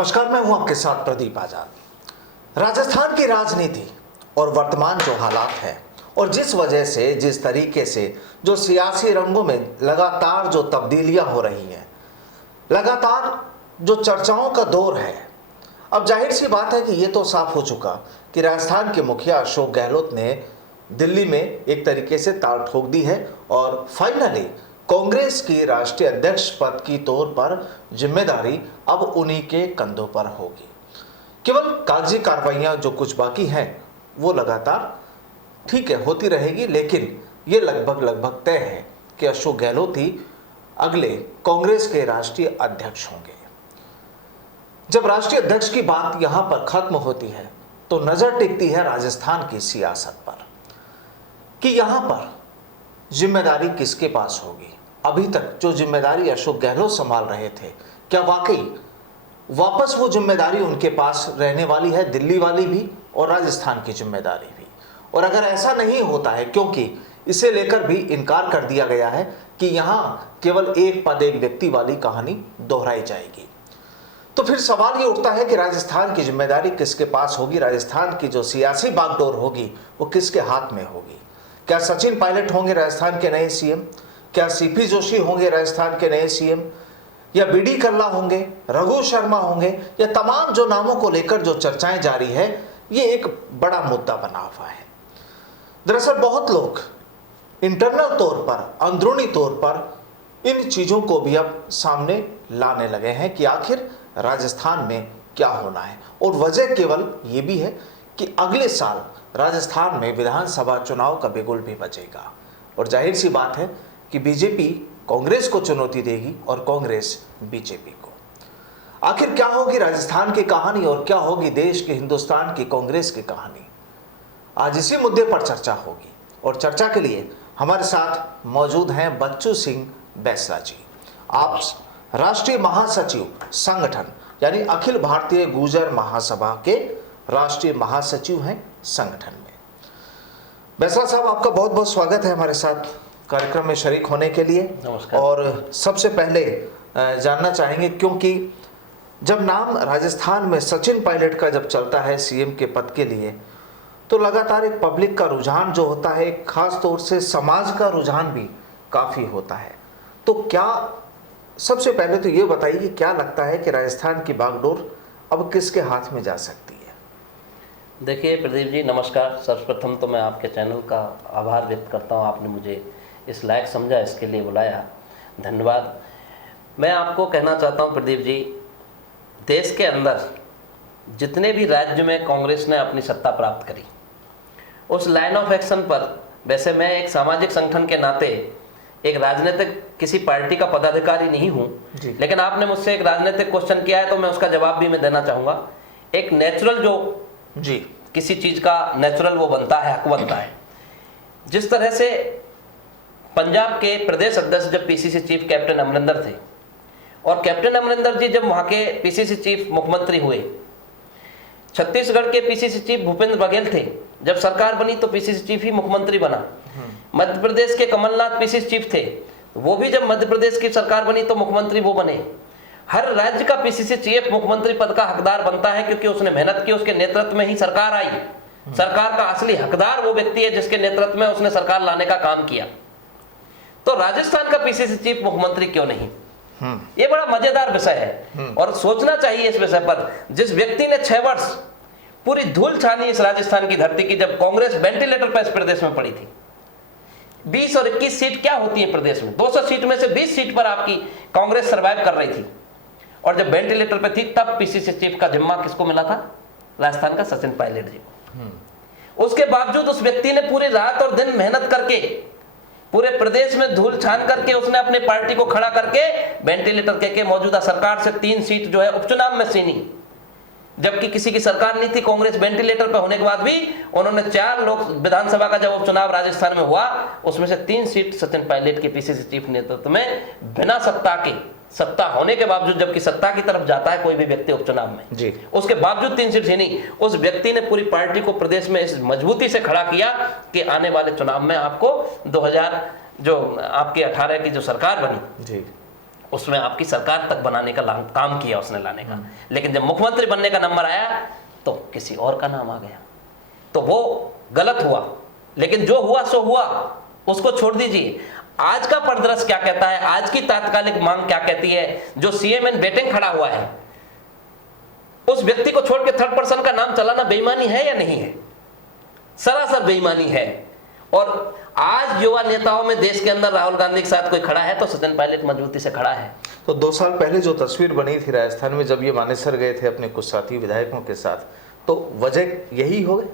नमस्कार, मैं हूं आपके साथ प्रदीप आजाद। राजस्थान की राजनीति और वर्तमान जो हालात हैं और जिस वजह से, जिस तरीके से जो सियासी रंगों में लगातार जो तब्दीलियां हो रही हैं, लगातार जो चर्चाओं का दौर है, अब जाहिर सी बात है कि ये तो साफ हो चुका कि राजस्थान के मुखिया अशोक गहलोत ने दिल्ली में एक तरीके से ताल ठोक दी है और फाइनली कांग्रेस की राष्ट्रीय अध्यक्ष पद की तौर पर जिम्मेदारी अब उन्हीं के कंधों पर होगी। केवल कागजी कार्रवाइयां जो कुछ बाकी हैं वो लगातार ठीक है होती रहेगी, लेकिन ये लगभग तय है कि अशोक गहलोत ही अगले कांग्रेस के राष्ट्रीय अध्यक्ष होंगे। जब राष्ट्रीय अध्यक्ष की बात यहां पर खत्म होती है तो नजर टिकती है राजस्थान की सियासत पर कि यहां पर जिम्मेदारी किसके पास होगी। अभी तक जो जिम्मेदारी अशोक गहलोत संभाल रहे थे, क्या वाकई वापस वो जिम्मेदारी उनके पास रहने वाली है, दिल्ली वाली भी और राजस्थान की जिम्मेदारी भी? और अगर ऐसा नहीं होता है, क्योंकि इसे लेकर भी इनकार कर दिया गया है कि यहां केवल एक पद एक व्यक्ति वाली कहानी दोहराई जाएगी, तो फिर सवाल ये उठता है कि राजस्थान की जिम्मेदारी किसके पास होगी, राजस्थान की जो सियासी बागडोर होगी वो किसके हाथ में होगी? क्या सचिन पायलट होंगे राजस्थान के नए सीएम? क्या सीपी जोशी होंगे राजस्थान के नए सीएम? या बीडी कल्ला होंगे, रघु शर्मा होंगे? या तमाम जो नामों को लेकर जो चर्चाएं जारी है, ये एक बड़ा मुद्दा बना हुआ है। दरअसल बहुत लोग इंटरनल तौर पर, अंदरूनी तौर पर इन चीजों को भी अब सामने लाने लगे हैं कि आखिर राजस्थान में क्या होना है। और वजह केवल ये भी है कि अगले साल राजस्थान में विधानसभा चुनाव का बिगुल भी बजेगा और जाहिर सी बात है कि बीजेपी कांग्रेस को चुनौती देगी और कांग्रेस बीजेपी को। आखिर क्या होगी राजस्थान की कहानी और क्या होगी देश की, हिंदुस्तान की कांग्रेस की कहानी? आज इसी मुद्दे पर चर्चा होगी और चर्चा के लिए हमारे साथ मौजूद हैं बच्चू सिंह बैसला जी। आप राष्ट्रीय महासचिव संगठन यानी अखिल भारतीय गुर्जर महासभा के राष्ट्रीय महासचिव हैं संगठन में। बैसला साहब, आपका बहुत बहुत स्वागत है हमारे साथ कार्यक्रम में शरीक होने के लिए। नमस्कार। और सबसे पहले जानना चाहेंगे, क्योंकि जब नाम राजस्थान में सचिन पायलट का जब चलता है सीएम के पद के लिए, तो लगातार एक पब्लिक का रुझान जो होता है, खास तौर से समाज का रुझान भी काफ़ी होता है। तो क्या, सबसे पहले तो ये बताइए कि क्या लगता है कि राजस्थान की बागडोर अब किसके हाथ में जा सकती है? देखिए प्रदीप जी, नमस्कार। सर्वप्रथम तो मैं आपके चैनल का आभार व्यक्त करता हूँ, आपने मुझे इस लायक समझा, इसके लिए बुलाया, धन्यवाद। मैं आपको कहना चाहता हूँ प्रदीप जी, देश के अंदर जितने भी राज्य में कांग्रेस ने अपनी सत्ता प्राप्त करी, उस लाइन ऑफ एक्शन पर, वैसे मैं एक सामाजिक संगठन के नाते एक राजनीतिक किसी पार्टी का पदाधिकारी नहीं हूँ, लेकिन आपने मुझसे एक राजनीतिक क्वेश्चन किया है तो मैं उसका जवाब भी मैं देना चाहूँगा। एक नेचुरल जो जी किसी चीज़ का नेचुरल वो बनता है, हक बनता है। जिस तरह से पंजाब के प्रदेश अध्यक्ष जब पीसीसी चीफ कैप्टन अमरिंदर थे और कैप्टन अमरिंदर जी जब वहाँ के पीसीसी चीफ मुख्यमंत्री हुए, छत्तीसगढ़ के पीसीसी चीफ भूपेंद्र बघेल थे, जब सरकार बनी तो पीसीसी चीफ ही मुख्यमंत्री बना। मध्य प्रदेश के कमलनाथ पीसीसी चीफ थे, वो भी जब मध्य प्रदेश की सरकार बनी तो मुख्यमंत्री वो बने। हर राज्य का पीसीसी चीफ मुख्यमंत्री पद का हकदार बनता है, क्योंकि उसने मेहनत की, उसके नेतृत्व में ही सरकार आई। सरकार का असली हकदार वो व्यक्ति है जिसके नेतृत्व में उसने सरकार लाने का काम किया। तो राजस्थान का पीसीसी चीफ मुख्यमंत्री क्यों नहीं? ये बड़ा मजेदार विषय है और सोचना चाहिए इस विषय पर। जिस व्यक्ति ने 6 वर्ष पूरी धूल छानी इस राजस्थान की धरती की, जब कांग्रेस वेंटिलेटर पर इस प्रदेश में पड़ी थी। 20 और 21 सीट क्या होती है प्रदेश में? 200 सीट में से 20 सीट पर आपकी कांग्रेस सर्वाइव कर रही थी, और जब वेंटिलेटर पे थी तब पीसीसी चीफ का जिम्मा किसको मिला था? राजस्थान का सचिन पायलट जी को। उसके बावजूद उस व्यक्ति ने पूरी रात और दिन मेहनत करके, पूरे प्रदेश में धूल छान करके उसने अपने पार्टी को खड़ा करके वेंटिलेटर के मौजूदा सरकार से 3 सीट जो है उपचुनाव में छीनी, जबकि किसी की सरकार नहीं थी। कांग्रेस वेंटिलेटर पर होने के बाद भी उन्होंने 4 लोक विधानसभा का जब उपचुनाव राजस्थान में हुआ, उसमें से 3 सीट सचिन पायलट के पीसीसी चीफ नेतृत्व में बिना सत्ता होने के बावजूद, जबकि सत्ता की तरफ जाता है कोई भी व्यक्ति उपचुनाव में जी, उसके बावजूद 3 सीट छीनी। उस व्यक्ति ने पूरी पार्टी को प्रदेश में इस मजबूती से खड़ा किया कि आने वाले चुनाव में आपको 2000 जो आपकी 18 की जो सरकार बनी जी, उसमें आपकी सरकार तक बनाने का काम किया उसने लाने का। लेकिन जब मुख्यमंत्री बनने का नंबर आया तो किसी और का नाम आ गया, तो वो गलत हुआ। लेकिन जो हुआ सो हुआ, उसको छोड़ दीजिए। आज का परिदृश्य क्या कहता है, आज की तात्कालिक मांग क्या कहती है? जो सीएम इन वेटिंग खड़ा हुआ है, उस व्यक्ति को छोड़ के थर्ड पर्सन का नाम चलाना बेईमानी है या नहीं है? सरासर बेईमानी है। और आज युवा नेताओं में देश के अंदर राहुल गांधी के साथ कोई खड़ा है तो सचिन पायलट मजबूती से खड़ा है। तो 2 साल पहले जो तस्वीर बनी थी राजस्थान में, जब ये मानेसर गए थे अपने कुछ साथी विधायकों के साथ, तो वजह यही हो गई?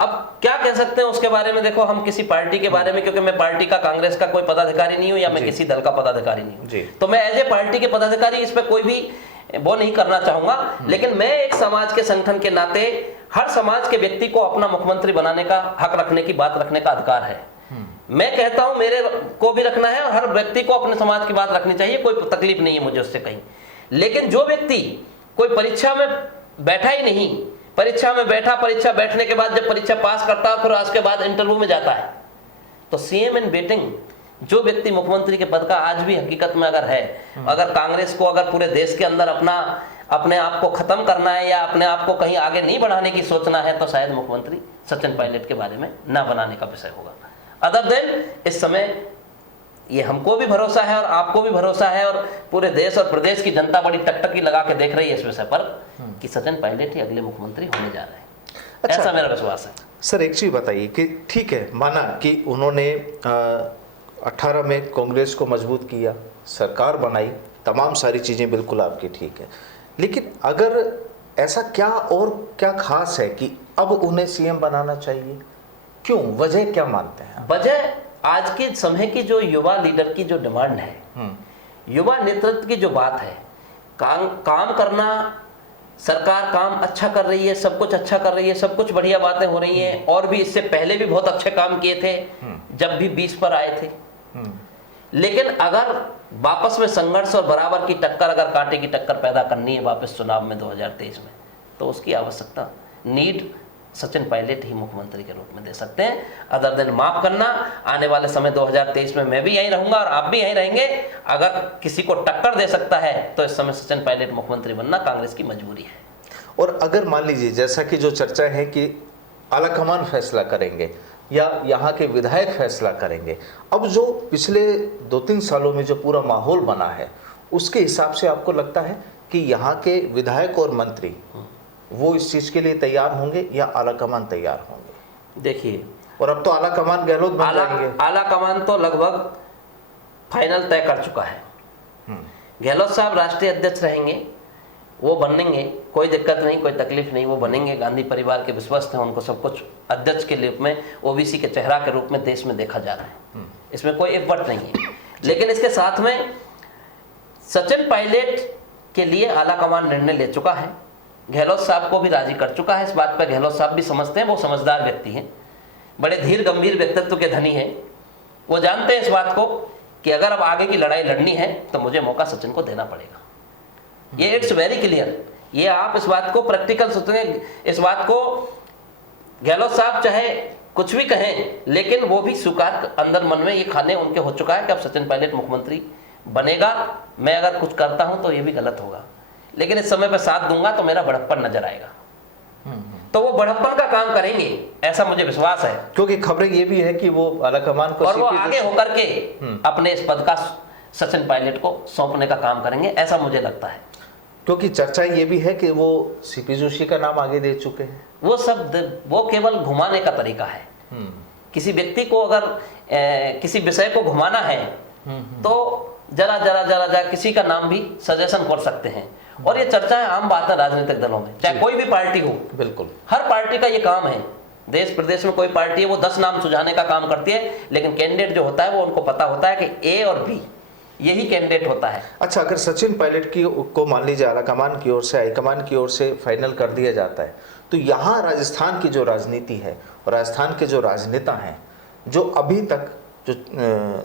अब क्या कह सकते हैं उसके बारे में? देखो, हम किसी पार्टी के बारे में, क्योंकि मैं पार्टी का, कांग्रेस का कोई पदाधिकारी नहीं हूं या मैं किसी दल का पदाधिकारी नहीं हूं, तो मैं एज ए पार्टी के पदाधिकारी इस पर कोई भी वो नहीं करना चाहूंगा। लेकिन मैं एक समाज के संगठन के नाते, हर समाज के व्यक्ति को अपना मुख्यमंत्री बनाने का हक रखने की बात रखने का अधिकार है। मैं कहता हूं मेरे को भी रखना है और हर व्यक्ति को अपने समाज की बात रखनी चाहिए, कोई तकलीफ नहीं है मुझे उससे कहीं। लेकिन जो व्यक्ति कोई परीक्षा में बैठा ही नहीं, परीक्षा में बैठा, परीक्षा बैठने के बाद जब परीक्षा पास करता है फिर उसके बाद इंटरव्यू में जाता है, तो सीएम इन वेटिंग जो व्यक्ति मुख्यमंत्री के पद का आज भी हकीकत में अगर है, अगर कांग्रेस को अगर पूरे देश के अंदर अपने आप को खत्म करना है या अपने आप को कहीं आगे नहीं बढ़ाने की सोचना है, तो शायद मुख्यमंत्री सचिन पायलट के बारे में ना बनाने का विषय होगा। अदर देन इस समय ये हमको भी भरोसा है और आपको भी भरोसा है और पूरे देश और प्रदेश की जनता बड़ी टकटकी लगा के देख रही है इस विषय पर कि सचिन पायलट ही अगले मुख्यमंत्री होने जा रहे हैं। अच्छा, ऐसा मेरा विश्वास है। सर एक चीज बताइए कि ठीक है, माना कि उन्होंने 18 में कांग्रेस को मजबूत किया, सरकार बनाई, तमाम सारी चीजें बिल्कुल आपकी ठीक है, लेकिन अगर ऐसा क्या और क्या खास है कि अब उन्हें सीएम बनाना चाहिए? क्यों, वजह क्या मानते हैं? वजह आज के समय की जो युवा लीडर की जो डिमांड है, युवा नेतृत्व की जो बात है, काम करना, सरकार काम अच्छा कर रही है, सब कुछ अच्छा कर रही है, सब कुछ बढ़िया बातें हो रही हैं, और भी इससे पहले भी बहुत अच्छे काम किए थे जब भी 20 पर आए थे। लेकिन अगर वापस में संघर्ष और बराबर की टक्कर, अगर कांटे की टक्कर पैदा करनी है वापस चुनाव में 2023 में, तो उसकी आवश्यकता, नीड सचिन पायलट ही मुख्यमंत्री के रूप में दे सकते हैं। अदर देन माफ करना, आने वाले समय 2023 में मैं भी यहीं रहूंगा और आप भी यहीं रहेंगे। अगर किसी को टक्कर दे सकता है तो इस समय सचिन पायलट मुख्यमंत्री बनना कांग्रेस की मजबूरी है। और अगर मान लीजिए जैसा कि जो चर्चा है कि आलाकमान फैसला करेंगे या यहाँ के विधायक फैसला करेंगे, अब जो पिछले 2-3 सालों में जो पूरा माहौल बना है उसके हिसाब से आपको लगता है कि यहाँ के विधायक और मंत्री वो इस चीज के लिए तैयार होंगे या आलाकमान तैयार होंगे? देखिए, और अब तो आलाकमान गहलोत बन जाएंगे। आलाकमान तो लगभग फाइनल तय कर चुका है। गहलोत साहब राष्ट्रीय अध्यक्ष रहेंगे, वो बनेंगे, कोई दिक्कत नहीं, कोई तकलीफ नहीं, वो बनेंगे। गांधी परिवार के विश्वस्त हैं, उनको सब कुछ अध्यक्ष के रूप में, ओबीसी के चेहरा के रूप में देश में देखा जा रहा है, इसमें कोई इफ़र्ट नहीं है। लेकिन इसके साथ में सचिन पायलट के लिए आलाकमान निर्णय ले चुका है, गहलोत साहब को भी राजी कर चुका है। इस बात पर गहलोत साहब भी समझते हैं, वो समझदार व्यक्ति हैं, बड़े धीर गंभीर व्यक्तित्व के धनी हैं। वो जानते हैं इस बात को कि अगर अब आगे की लड़ाई लड़नी है तो मुझे मौका सचिन को देना पड़ेगा। ये इट्स वेरी क्लियर। ये आप इस बात को प्रैक्टिकल सोचेंगे, इस बात को गहलोत साहब चाहे कुछ भी कहें, लेकिन वो भी स्वीकार अंदर मन में ये खाने उनके हो चुका है कि अब सचिन पायलट मुख्यमंत्री बनेगा। मैं अगर कुछ करता हूं तो ये भी गलत होगा, लेकिन इस समय पे साथ दूंगा तो मेरा बड़प्पन नजर आएगा, तो वो बड़प्पन का काम करेंगे, ऐसा मुझे विश्वास है। क्योंकि खबरें ये भी है कि वो आलाकमान को, और वो आगे होकर के अपने इस पद का सचिन पायलट को सौंपने का काम करेंगे, ऐसा मुझे लगता है। क्योंकि चर्चा ये भी है कि वो सीपी जोशी का नाम आगे दे चुके हैं। वो सब वो केवल घुमाने का तरीका है। किसी व्यक्ति को अगर किसी विषय को घुमाना है तो जरा किसी का नाम भी सजेशन कर सकते हैं, और ये चर्चा है, आम बात है राजनीतिक दलों में, चाहे कोई भी पार्टी हो। बिल्कुल, हर पार्टी का ये काम है। देश प्रदेश में कोई पार्टी है वो 10 नाम सुझाने का काम करती है, लेकिन कैंडिडेट जो होता है वो उनको पता होता है कि ए और बी यही कैंडिडेट होता है। अच्छा, अगर सचिन पायलट की को मान लीजिए आलाकमान की ओर से, हाईकमान की ओर से फाइनल कर दिया जाता है, तो यहाँ राजस्थान की जो राजनीति है और राजस्थान के जो राजनेता हैं, जो अभी तक जो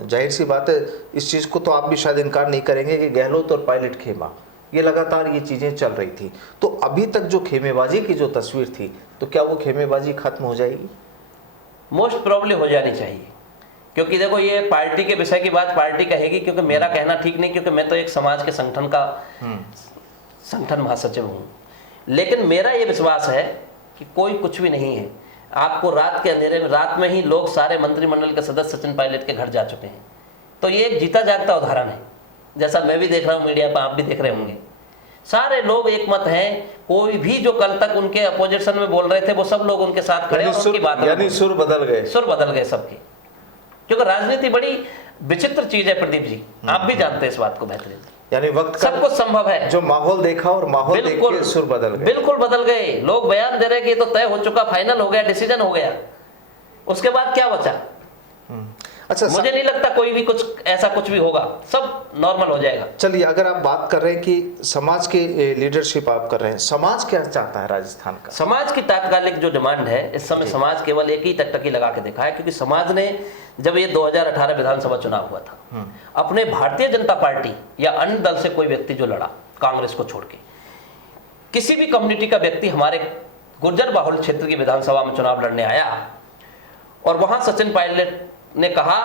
जाहिर सी बात है, इस चीज़ को तो आप भी शायद इनकार नहीं करेंगे कि गहलोत और पायलट खेमा, ये लगातार ये चीज़ें चल रही थी, तो अभी तक जो खेमेबाजी की जो तस्वीर थी, तो क्या वो खेमेबाजी खत्म हो जाएगी? मोस्ट प्रॉब्ली हो जानी चाहिए, क्योंकि देखो ये पार्टी के विषय की बात पार्टी कहेगी, क्योंकि मेरा कहना ठीक नहीं, क्योंकि मैं तो एक समाज के संगठन महासचिव हूँ। लेकिन मेरा ये विश्वास है कि कोई कुछ भी नहीं है। आपको रात के अंधेरे में, रात में ही लोग सारे मंत्रिमंडल के सदस्य सचिन पायलट के घर जा चुके हैं। तो ये एक जीता जागता उदाहरण है, जैसा मैं भी देख रहा हूँ मीडिया पर, आप भी देख रहे होंगे। सारे लोग एक मत हैं, कोई भी जो कल तक उनके अपोजिशन में बोल रहे थे वो सब लोग उनके साथ खड़े और उनकी बात, यानी सुर बदल गए सबके। क्योंकि राजनीति बड़ी विचित्र चीज है प्रदीप जी, आप भी जानते हैं इस बात को बेहतरीन। यानी वक्त सब कुछ संभव है। जो माहौल देखा और माहौल देख के सुर बदल गए, बिल्कुल बदल गए। लोग बयान दे रहे कि ये तो तय हो चुका, फाइनल हो गया, डिसीजन हो गया, उसके बाद क्या बचा? अच्छा, मुझे नहीं लगता कोई भी कुछ ऐसा कुछ भी होगा, सब नॉर्मल हो जाएगा। चलिए, अगर आप बात कर रहे हैं कि समाज की लीडरशिप आप कर रहे हैं, समाज क्या चाहता है राजस्थान का? समाज की तात्कालिक जो डिमांड है इस समय, समाज केवल एक ही टकटकी लगा के देखा है। क्योंकि समाज ने जब ये 2018 विधानसभा चुनाव हुआ था, अपने भारतीय जनता पार्टी या अन्य दल से कोई व्यक्ति जो लड़ा, कांग्रेस को छोड़ के, किसी भी कम्युनिटी का व्यक्ति हमारे गुर्जर बाहुल क्षेत्र की विधानसभा में चुनाव लड़ने आया और वहां सचिन पायलट ने कहा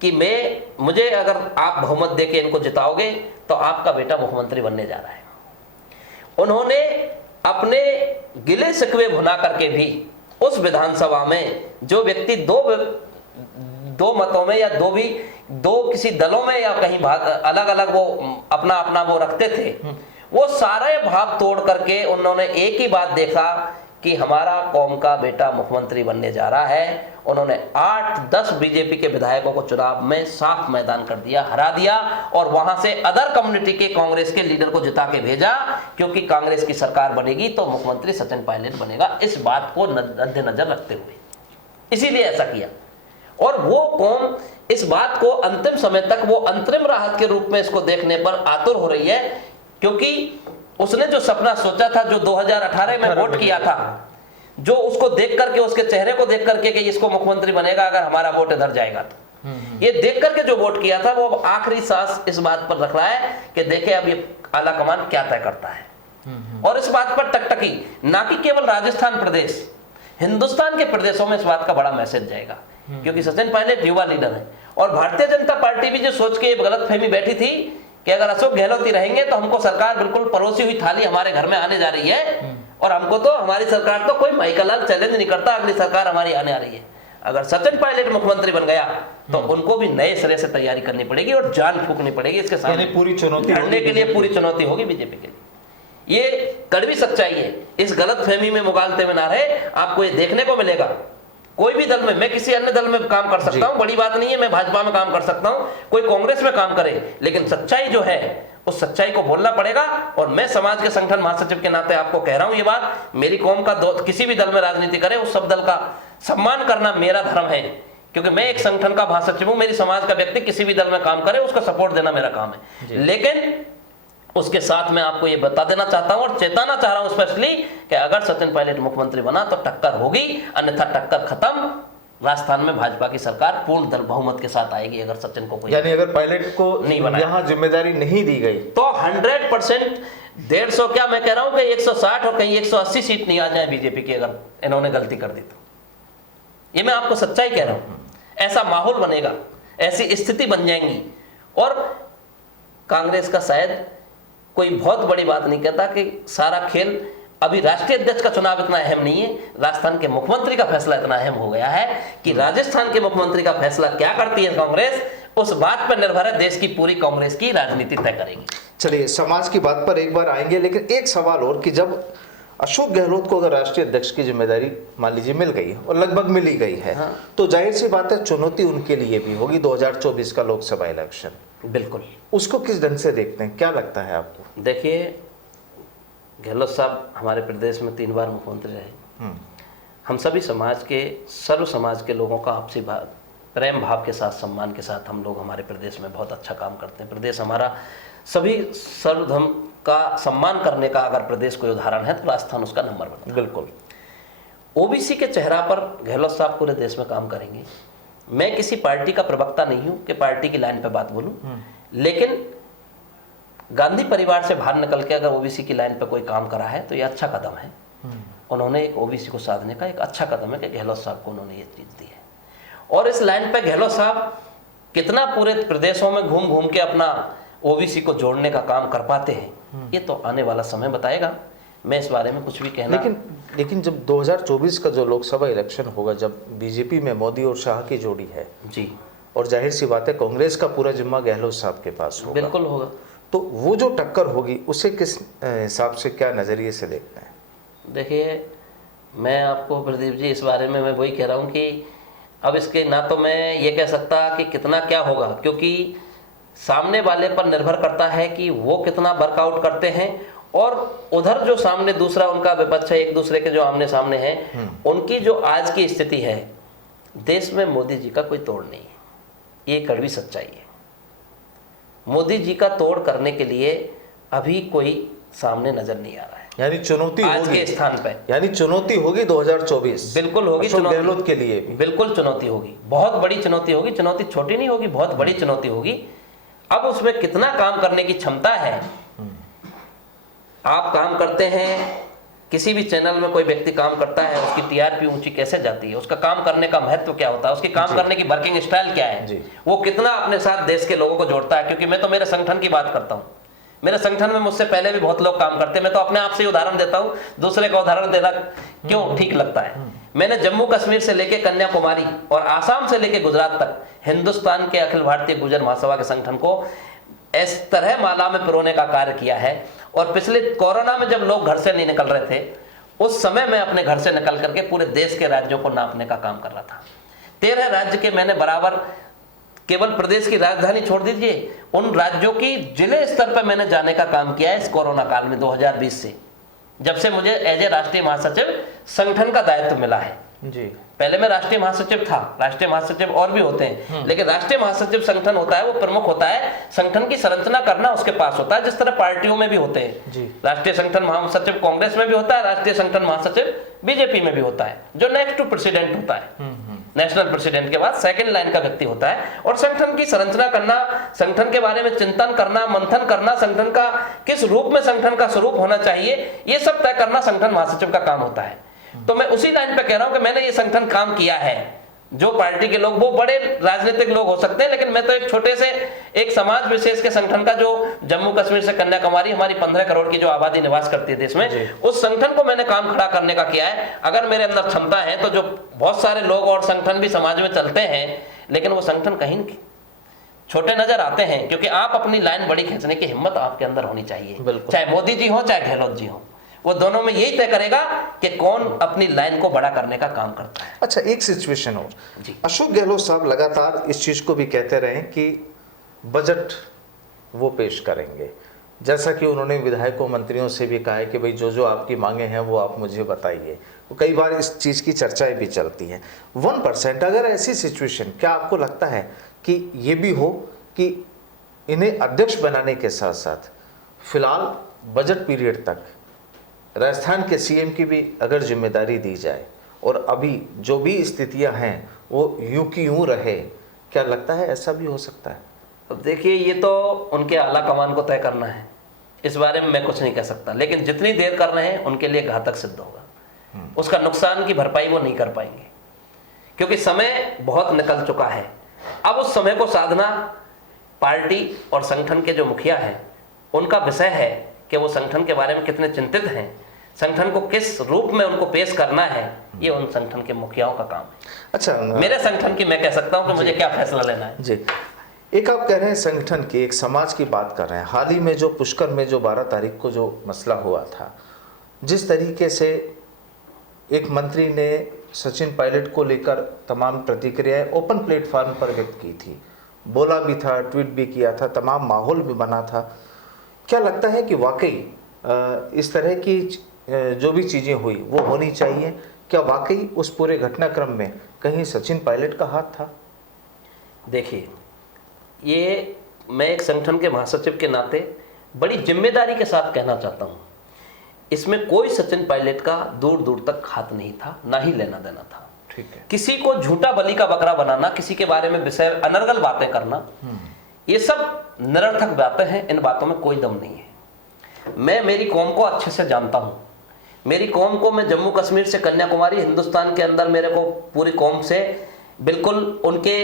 कि मुझे अगर आप बहुमत देके इनको जिताओगे तो आपका बेटा मुख्यमंत्री बनने जा रहा है। उन्होंने अपने गिले शिकवे भुना करके भी उस विधानसभा में जो व्यक्ति दो मतों में या दो किसी दलों में या कहीं अलग अलग वो अपना वो रखते थे, वो सारे भाव तोड़ करके उन्होंने एक ही बात देखा कि हमारा कौम का बेटा मुख्यमंत्री बनने जा रहा है। उन्होंने 8-10 बीजेपी के विधायकों को चुनाव में साफ मैदान कर दिया, हरा दिया, और वहां से अदर कम्युनिटी के कांग्रेस के लीडर को जिता के भेजा, क्योंकि कांग्रेस की सरकार बनेगी तो मुख्यमंत्री सचिन पायलट बनेगा, इस बात को मद्देनजर रखते हुए इसीलिए ऐसा किया। और वो कौम इस बात को अंतिम समय तक वो अंतरिम राहत के रूप में इसको देखने पर आतुर हो रही है, क्योंकि उसने जो सपना सोचा था, जो 2018 में वोट किया था, जो उसको देख करके, उसके चेहरे को देख करके कि इसको मुख्यमंत्री बनेगा अगर हमारा वोट इधर जाएगा तो, ये देख करके जो वोट किया था, वो आखिरी सांस इस बात पर रख रहा है कि देखे अब ये आला कमान क्या तय करता है। और इस बात पर टकटकी, ना कि केवल राजस्थान प्रदेश, हिंदुस्तान के प्रदेशों में इस बात का बड़ा मैसेज जाएगा, क्योंकि सचिन पायलट युवा लीडर है। और भारतीय जनता पार्टी भी जो सोच के गलतफहमी बैठी थी कि अगर अशोक गहलोत ही रहेंगे तो हमको सरकार बिल्कुल परोसी हुई थाली हमारे घर में आने जा रही है, और हमको तो हमारी सरकार तो कोई माइकल चैलेंज नहीं करता, अगली सरकार हमारी आने आ रही है। अगर सचिन पायलट मुख्यमंत्री बन गया तो उनको भी नए सिरे से तैयारी करनी पड़ेगी और जान फूकनी पड़ेगी इसके सामने, पूरी चुनौती लड़ने के लिए पूरी चुनौती होगी बीजेपी के लिए। ये कड़वी सच्चाई है, इस गलतफहमी में मुगालते में ना रहे, आपको ये देखने को मिलेगा। कोई भी दल में, मैं किसी अन्य दल में काम कर सकता हूं, बड़ी बात नहीं है, मैं भाजपा में काम कर सकता हूं, कोई कांग्रेस में काम करे, लेकिन सच्चाई जो है उस सच्चाई को बोलना पड़ेगा। और मैं समाज के संगठन महासचिव के नाते आपको कह रहा हूं ये बात, मेरी कौम का किसी भी दल में राजनीति करे, उस सब दल का सम्मान करना मेरा धर्म है, क्योंकि मैं एक संगठन का महासचिव हूं। मेरी समाज का व्यक्ति किसी भी दल में काम करे, उसको सपोर्ट देना मेरा काम है। लेकिन उसके साथ मैं आपको ये बता देना चाहता हूं और चेताना चाह रहा हूं स्पेशली कि अगर सचिन पायलट मुख्यमंत्री बना तो टक्कर होगी, अन्यथा टक्कर खत्म। राजस्थान में भाजपा की सरकार पूर्ण दल बहुमत के साथ आएगी अगर सचिन को कोई, यानी अगर पायलट को नहीं बनाया, यहाँ जिम्मेदारी नहीं दी गई तो 100%, 150 क्या मैं कह रहा हूं कि 160 और कहीं 180 सीट नहीं आ जाए बीजेपी की, अगर इन्होंने गलती कर दी तो। ये मैं आपको सच्चाई कह रहा हूं, ऐसा माहौल बनेगा, ऐसी स्थिति बन जाएंगी। और कांग्रेस का शायद कोई बहुत बड़ी बात नहीं कहता कि सारा खेल, अभी राष्ट्रीय अध्यक्ष का चुनाव इतना अहम नहीं है, राजस्थान के मुख्यमंत्री का फैसला इतना अहम हो गया है कि राजस्थान के मुख्यमंत्री का फैसला क्या करती है कांग्रेस, उस बात पर निर्भर है देश की पूरी कांग्रेस की राजनीति तय करेगी। चलिए, समाज की बात पर एक बार आएंगे, लेकिन एक सवाल और कि जब अशोक गहलोत को अगर राष्ट्रीय अध्यक्ष की जिम्मेदारी मान लीजिए मिल गई और लगभग मिल ही गई है, तो जाहिर सी बात है चुनौती उनके लिए भी होगी 2024 का लोकसभा इलेक्शन। बिल्कुल, उसको किस ढंग से देखते हैं, क्या लगता है आपको? देखिए, गहलोत साहब हमारे प्रदेश में 3 बार मुख्यमंत्री रहे। हम सभी समाज के, सर्व समाज के लोगों का आपसी प्रेम भाव के साथ, सम्मान के साथ हम लोग हमारे प्रदेश में बहुत अच्छा काम करते हैं। प्रदेश हमारा सभी सर्वधर्म का सम्मान करने का अगर प्रदेश कोई उदाहरण है तो राजस्थान उसका नंबर 1। बिल्कुल, ओबीसी के चेहरा पर गहलोत साहब पूरे देश में काम करेंगे। मैं किसी पार्टी का प्रवक्ता नहीं हूं कि पार्टी की लाइन पे बात बोलूं, लेकिन गांधी परिवार से बाहर निकल के अगर ओबीसी की लाइन पे कोई काम करा है तो ये अच्छा कदम है। उन्होंने एक ओबीसी को साधने का एक अच्छा कदम है कि गहलोत साहब को उन्होंने ये चीज दी है। और इस लाइन पे गहलोत साहब कितना पूरे प्रदेशों में घूम घूम के अपना ओबीसी को जोड़ने का काम कर पाते हैं, ये तो आने वाला समय बताएगा। मैं इस बारे में कुछ भी कहना लेकिन जब 2024 का जो लोकसभा इलेक्शन होगा, जब बीजेपी में मोदी और शाह की जोड़ी है जी, और जाहिर सी बात है कांग्रेस का पूरा जिम्मा गहलोत साहब के पास होगा, बिल्कुल होगा। तो वो जो टक्कर होगी उसे किस हिसाब से, क्या नज़रिए से देखते हैं? देखिए, मैं आपको प्रदीप जी इस बारे में मैं वही कह रहा हूँ कि अब इसके ना तो मैं ये कह सकता कि कितना क्या होगा, क्योंकि सामने वाले पर निर्भर करता है कि वो कितना वर्कआउट करते हैं, और उधर जो सामने दूसरा उनका विपक्ष है, एक दूसरे के जो आमने सामने हैं, उनकी जो आज की स्थिति है, देश में मोदी जी का कोई तोड़ नहीं है, ये कड़वी सच्चाई है। मोदी जी का तोड़ करने के लिए अभी कोई सामने नजर नहीं आ रहा है। यानी चुनौती आज होगी के स्थान पे, यानी चुनौती होगी 2024, बिल्कुल होगी अशोक चुनौती, गहलोत के लिए भी बिल्कुल चुनौती होगी, बहुत बड़ी चुनौती होगी। चुनौती छोटी नहीं होगी, बहुत बड़ी चुनौती होगी। अब उसमें कितना काम करने की क्षमता है। आप काम करते हैं, किसी भी चैनल में कोई व्यक्ति काम करता है, उसकी टीआरपी ऊंची कैसे जाती है, उसका काम करने का महत्व क्या होता है, उसकी काम करने की वर्किंग स्टाइल क्या है, वो कितना अपने साथ देश के लोगों को जोड़ता है। क्योंकि मैं तो मेरे संगठन की बात करता हूँ, मेरे संगठन में मुझसे पहले भी बहुत लोग काम करते हैं। मैं तो अपने आप से ही उदाहरण देता हूँ, दूसरे का उदाहरण देना क्यों ठीक लगता है। मैंने जम्मू कश्मीर से लेके कन्याकुमारी और आसाम से लेके गुजरात तक हिंदुस्तान के अखिल भारतीय गुर्जर महासभा के संगठन को इस तरह माला में पिरोने का कार्य किया है। और पिछले कोरोना में जब लोग घर से नहीं निकल रहे थे, उस समय मैं अपने घर से निकल करके पूरे देश के राज्यों को नापने का काम कर रहा था। 13 राज्य के मैंने बराबर, केवल प्रदेश की राजधानी छोड़ दीजिए, उन राज्यों की जिले स्तर पर मैंने जाने का काम किया है इस कोरोना काल में 2020 से, जब से मुझे एज ए राष्ट्रीय महासचिव संगठन का दायित्व मिला है। जी, पहले मैं राष्ट्रीय महासचिव था, राष्ट्रीय महासचिव और भी होते हैं, लेकिन राष्ट्रीय महासचिव संगठन होता है, वो प्रमुख होता है, संगठन की संरचना करना उसके पास होता है, जिस तरह पार्टियों में भी होते हैं। राष्ट्रीय संगठन महासचिव कांग्रेस में भी होता है, राष्ट्रीय संगठन महासचिव बीजेपी में भी होता है, जो नेक्स्ट टू प्रेसिडेंट होता है। नेशनल प्रेसिडेंट के बाद सेकंड लाइन का व्यक्ति होता है। और संगठन की संरचना करना, संगठन के बारे में चिंतन करना, मंथन करना, संगठन का किस रूप में संगठन का स्वरूप होना चाहिए, ये सब तय करना संगठन महासचिव का काम होता है। तो मैं उसी लाइन पे कह रहा हूं कि मैंने ये संगठन काम किया है। जो पार्टी के लोग, वो बड़े राजनीतिक लोग हो सकते हैं, लेकिन मैं तो एक छोटे से एक समाज विशेष के संगठन का, जो जम्मू कश्मीर से कन्याकुमारी, हमारी 15 करोड़ की जो आबादी निवास करती है देश में, उस संगठन को मैंने काम खड़ा करने का किया है। अगर मेरे अंदर क्षमता है तो जो बहुत सारे लोग और संगठन भी समाज में चलते हैं, लेकिन वो संगठन कहीं छोटे नजर आते हैं, क्योंकि आप अपनी लाइन बड़ी खींचने की हिम्मत आपके अंदर होनी चाहिए। चाहे मोदी जी हो, चाहे गहलोत जी हो, वो दोनों में यही तय करेगा कि कौन अपनी लाइन को बड़ा करने का काम करता है। अच्छा, एक सिचुएशन और, अशोक गहलोत साहब लगातार इस चीज को भी कहते रहे कि बजट वो पेश करेंगे, जैसा कि उन्होंने विधायकों मंत्रियों से भी कहा है कि भाई जो जो आपकी मांगे हैं वो आप मुझे बताइए। तो कई बार इस चीज की चर्चाएं भी चलती हैं। 1%, अगर ऐसी सिचुएशन, क्या आपको लगता है कि ये भी हो कि इन्हें अध्यक्ष बनाने के साथ साथ फिलहाल बजट पीरियड तक राजस्थान के सीएम की भी अगर जिम्मेदारी दी जाए और अभी जो भी स्थितियां हैं वो यूं की यूं रहे, क्या लगता है ऐसा भी हो सकता है? अब देखिए, ये तो उनके आला कमान को तय करना है, इस बारे में मैं कुछ नहीं कह सकता। लेकिन जितनी देर कर रहे हैं उनके लिए घातक सिद्ध होगा। उसका नुकसान की भरपाई वो नहीं कर पाएंगे, क्योंकि समय बहुत निकल चुका है। अब उस समय को साधना पार्टी और संगठन के जो मुखिया हैं उनका विषय है कि वो संगठन के बारे में कितने चिंतित हैं, संगठन को किस रूप में उनको पेश करना है, ये उन संगठन के मुखियाओं का काम है। अच्छा, मेरे संगठन की मैं कह सकता हूं कि मुझे क्या फैसला लेना है। जी, एक आप कह रहे हैं संगठन की, एक समाज की बात कर रहे हैं। हाल ही में जो पुष्कर में जो 12 तारीख को जो मसला हुआ था, जिस तरीके से एक मंत्री ने सचिन पायलट को लेकर तमाम प्रतिक्रियाएं ओपन प्लेटफॉर्म पर व्यक्त की थी, बोला भी था, ट्वीट भी किया था, तमाम माहौल भी बना था। क्या लगता है कि वाकई इस तरह की जो भी चीज़ें हुई वो होनी चाहिए? क्या वाकई उस पूरे घटनाक्रम में कहीं सचिन पायलट का हाथ था? देखिए, ये मैं एक संगठन के महासचिव के नाते बड़ी जिम्मेदारी के साथ कहना चाहता हूँ, इसमें कोई सचिन पायलट का दूर दूर तक हाथ नहीं था, ना ही लेना देना था। ठीक है। किसी को झूठा बलि का बकरा बनाना, किसी के बारे में विषय अनर्गल बातें करना, ये सब निरर्थक बातें हैं। इन बातों में कोई दम नहीं है। मैं मेरी कौम को अच्छे से जानता हूं। मेरी कौम को मैं जम्मू कश्मीर से कन्याकुमारी, हिंदुस्तान के अंदर मेरे को पूरी कौम से बिल्कुल उनके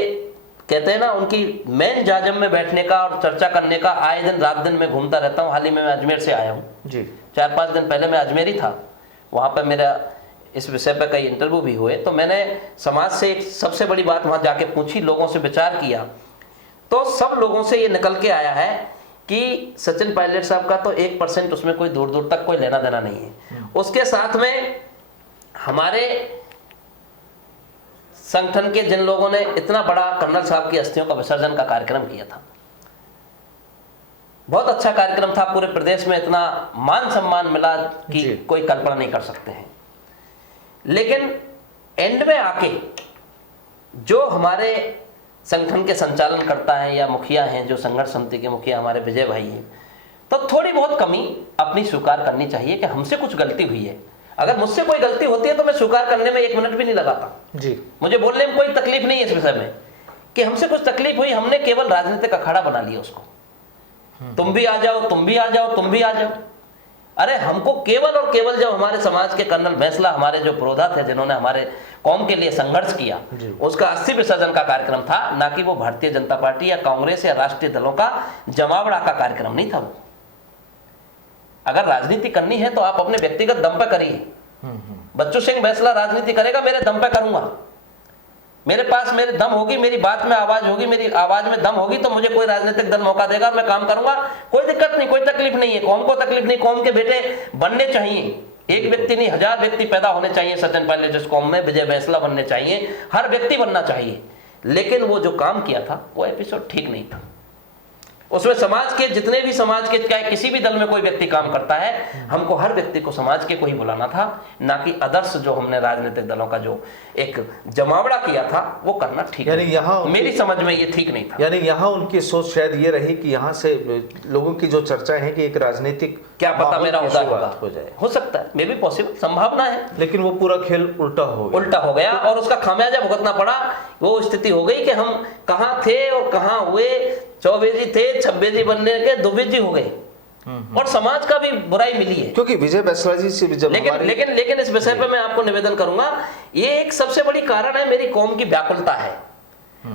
कहते हैं ना, उनकी मेन जाजम में बैठने का और चर्चा करने का आए दिन रात दिन मैं घूमता रहता हूँ। हाल ही में मैं अजमेर से आया हूँ जी। 4-5 दिन पहले मैं अजमेर ही था। वहाँ पर मेरा इस विषय पर कई इंटरव्यू भी हुए, तो मैंने समाज से एक सबसे बड़ी बात वहाँ जाके पूछी, लोगों से विचार किया, तो सब लोगों से ये निकल के आया है कि सचिन पायलट साहब का तो 1% उसमें कोई दूर दूर तक कोई लेना देना नहीं है। उसके साथ में हमारे संगठन के जिन लोगों ने इतना बड़ा कर्नल साहब की अस्थियों का विसर्जन का कार्यक्रम किया था, बहुत अच्छा कार्यक्रम था, पूरे प्रदेश में इतना मान सम्मान मिला कि कोई कल्पना नहीं कर सकते हैं। लेकिन एंड में आके जो हमारे संगठन के संचालन करता है या मुखिया हैं, जो संघर्ष समिति के मुखिया हमारे विजय भाई हैं, तो थोड़ी बहुत कमी अपनी स्वीकार करनी चाहिए कि हमसे कुछ गलती हुई है। अगर मुझसे कोई गलती होती है तो मैं स्वीकार करने में 1 मिनट भी नहीं लगाता जी। मुझे बोलने में कोई तकलीफ नहीं है इस विषय में कि हमसे कुछ तकलीफ हुई, हमने केवल राजनीतिक अखाड़ा बना लिया उसको। तुम भी आ जाओ, तुम भी आ जाओ, तुम भी आ जाओ। अरे हमको केवल और केवल जब हमारे समाज के कर्नल बैंसला, हमारे जो पुरोधा थे जिन्होंने हमारे कौम के लिए संघर्ष किया, उसका अस्थि विसर्जन का कार्यक्रम था, ना कि वो भारतीय जनता पार्टी या कांग्रेस या राष्ट्रीय दलों का जमावड़ा का कार्यक्रम नहीं था वो। अगर राजनीति करनी है तो आप अपने व्यक्तिगत दम पे करिए। बच्चू सिंह बैंसला राजनीति करेगा, मेरे दम पे करूंगा। मेरे पास मेरी दम होगी, मेरी बात में आवाज होगी, मेरी आवाज में दम होगी, तो मुझे कोई राजनीतिक दल मौका देगा, मैं काम करूंगा, कोई दिक्कत नहीं, कोई तकलीफ नहीं है। कौम को तकलीफ नहीं, कौम के बेटे बनने चाहिए। एक व्यक्ति नहीं, 1000 व्यक्ति पैदा होने चाहिए सचिन पायलट जिस कौम में, विजय बैंसला बनने चाहिए, हर व्यक्ति बनना चाहिए। लेकिन वो जो काम किया था वो एपिसोड ठीक नहीं था। उसमें समाज के जितने भी समाज के, चाहे किसी भी दल में कोई व्यक्ति काम करता है, हमको हर व्यक्ति को समाज के को ही बुलाना था, ना कि आदर्श जो हमने राजनीतिक दलों का जो एक जमावड़ा किया था वो करना ठीक यानी यहाँ मेरी समझ में ये ठीक नहीं था। यानी यहाँ उनकी सोच शायद ये रही कि यहाँ से लोगों की जो चर्चा है कि एक राजनीतिक क्या पता मेरा उदार हो जाए, हो सकता है, मे भी पॉसिबल, संभावना है। लेकिन वो पूरा खेल उल्टा हो गया और उसका खामियाजा भुगतना पड़ा। वो स्थिति हो गई कि हम कहाँ थे और कहाँ हुए, चौबेजी थे, छब्बेजी बनने के दुबेजी हो गए, और समाज का भी बुराई मिली है। क्योंकि विजय बैंसला जी से भी जब लेकिन इस विषय पे मैं आपको निवेदन करूंगा, ये एक सबसे बड़ी कारण है मेरी कौम की व्याकुलता है।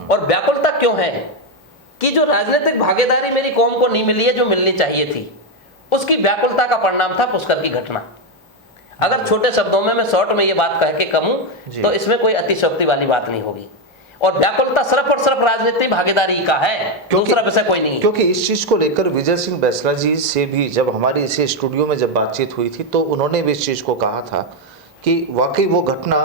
और व्याकुलता क्यों है कि जो राजनीतिक भागीदारी मेरी कौम को नहीं मिली है जो मिलनी चाहिए थी, उसकी व्याकुलता का परिणाम था पुष्कर की घटना। अगर छोटे शब्दों में मैं शॉर्ट में ये बात कह के कहूं तो इसमें कोई अतिशयोक्ति वाली बात नहीं होगी। और व्याकुलता सिर्फ और सिर्फ राजनीतिक भागीदारी का है, दूसरा विषय कोई नहीं। क्योंकि इस चीज को लेकर विजय सिंह बैंसला जी से भी जब हमारी इसे स्टूडियो में जब बातचीत हुई थी तो उन्होंने भी इस चीज को कहा था कि वाकई वो घटना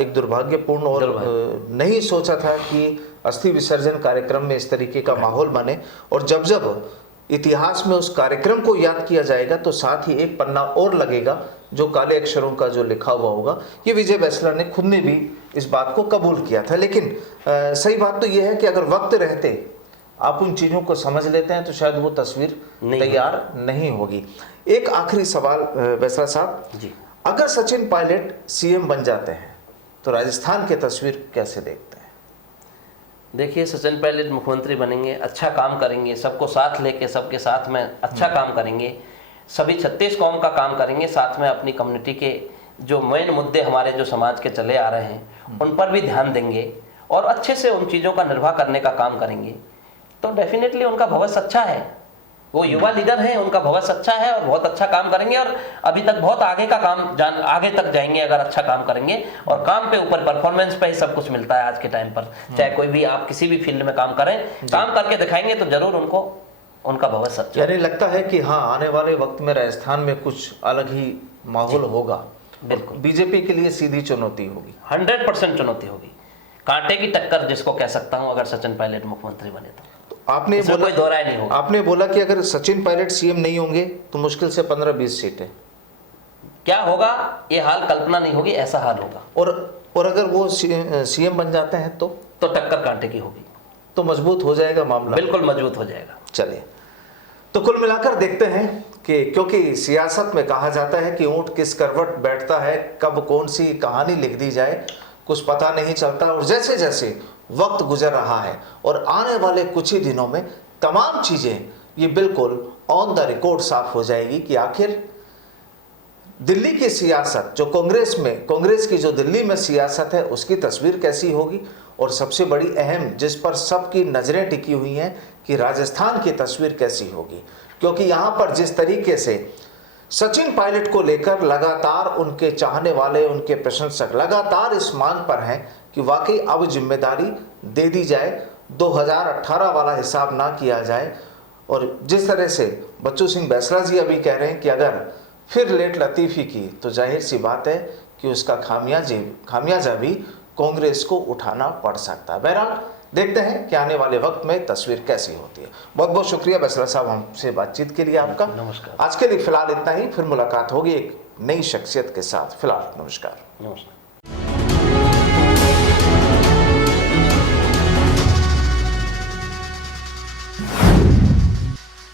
एक दुर्भाग्यपूर्ण और नहीं सोचा था कि अस्थि विसर्जन कार्यक्रम में इस तरीके का माहौल बने। और जब जब इतिहास में उस कार्यक्रम को याद किया जाएगा तो साथ ही एक पन्ना और लगेगा जो काले अक्षरों का जो लिखा हुआ होगा। ये विजय बैंसला ने खुद ने भी इस बात को कबूल किया था। लेकिन सही बात तो यह है कि अगर वक्त रहते आप उन चीज़ों को समझ लेते हैं तो शायद वो तस्वीर तैयार नहीं होगी। एक आखिरी सवाल बैंसला साहब जी, अगर सचिन पायलट सीएम बन जाते हैं तो राजस्थान की तस्वीर कैसे देखते हैं? देखिए, सचिन पायलट मुख्यमंत्री बनेंगे, अच्छा काम करेंगे, सबको साथ लेके सबके साथ में अच्छा काम करेंगे, सभी 36 कौम का काम करेंगे, साथ में अपनी कम्युनिटी के जो मेन मुद्दे हमारे जो समाज के चले आ रहे हैं उन पर भी ध्यान देंगे और अच्छे से उन चीज़ों का निर्वाह करने का काम करेंगे, तो डेफिनेटली उनका भविष्य अच्छा है। वो युवा लीडर हैं, उनका भविष्य अच्छा है और बहुत अच्छा काम करेंगे और अभी तक बहुत आगे का काम आगे तक जाएंगे अगर अच्छा काम करेंगे। और काम पे ऊपर परफॉर्मेंस पे ही सब कुछ मिलता है आज के टाइम पर, चाहे कोई भी आप किसी भी फील्ड में काम करें, काम करके दिखाएंगे तो जरूर उनको उनका भविष्य अच्छा। यानी लगता है कि हाँ, आने वाले वक्त में राजस्थान में कुछ अलग ही माहौल होगा। बिल्कुल, बीजेपी के लिए सीधी चुनौती होगी, 100% चुनौती होगी, कांटे की टक्कर जिसको कह सकता हूं अगर सचिन पायलट मुख्यमंत्री बने तो। आपने बोला, कोई दो राय नहीं होगा। आपने बोला कि अगर सचिन पायलट सीएम नहीं होंगे तो मुश्किल से 15-20 सीटें, क्या होगा ये हाल कल्पना नहीं होगी, ऐसा हाल होगा। और अगर वो सीएम बन जाते हैं तो टक्कर कांटे की होगी, तो मजबूत हो जाएगा मामला, बिल्कुल मजबूत हो जाएगा। चलिए, तो कुल मिलाकर देखते हैं कि क्योंकि सियासत में कहा जाता है कि ऊंट किस करवट बैठता है, कब कौन सी कहानी लिख दी जाए कुछ पता नहीं चलता। और जैसे जैसे वक्त गुजर रहा है और आने वाले कुछ ही दिनों में तमाम चीज़ें ये बिल्कुल ऑन द रिकॉर्ड साफ हो जाएगी कि आखिर दिल्ली की सियासत जो कांग्रेस की जो दिल्ली में सियासत है उसकी तस्वीर कैसी होगी, और सबसे बड़ी अहम जिस पर सबकी नज़रें टिकी हुई हैं कि राजस्थान की तस्वीर कैसी होगी। क्योंकि यहाँ पर जिस तरीके से सचिन पायलट को लेकर लगातार उनके चाहने वाले, उनके प्रशंसक लगातार इस मांग पर हैं कि वाकई अब जिम्मेदारी दे दी जाए, 2018 वाला हिसाब ना किया जाए। और जिस तरह से बच्चू सिंह बैसला जी अभी कह रहे हैं कि अगर फिर लेट लतीफ़ी की तो जाहिर सी बात है कि उसका खामियाजा भी कांग्रेस को उठाना पड़ सकता है। बहरहाल देखते हैं कि आने वाले वक्त में तस्वीर कैसी होती है। बहुत बहुत शुक्रिया बैसला साहब हमसे बातचीत के लिए आपका। नमस्कार। आज के लिए फिलहाल इतना ही, फिर मुलाकात होगी एक नई शख्सियत के साथ। फिलहाल नमस्कार। नमस्कार।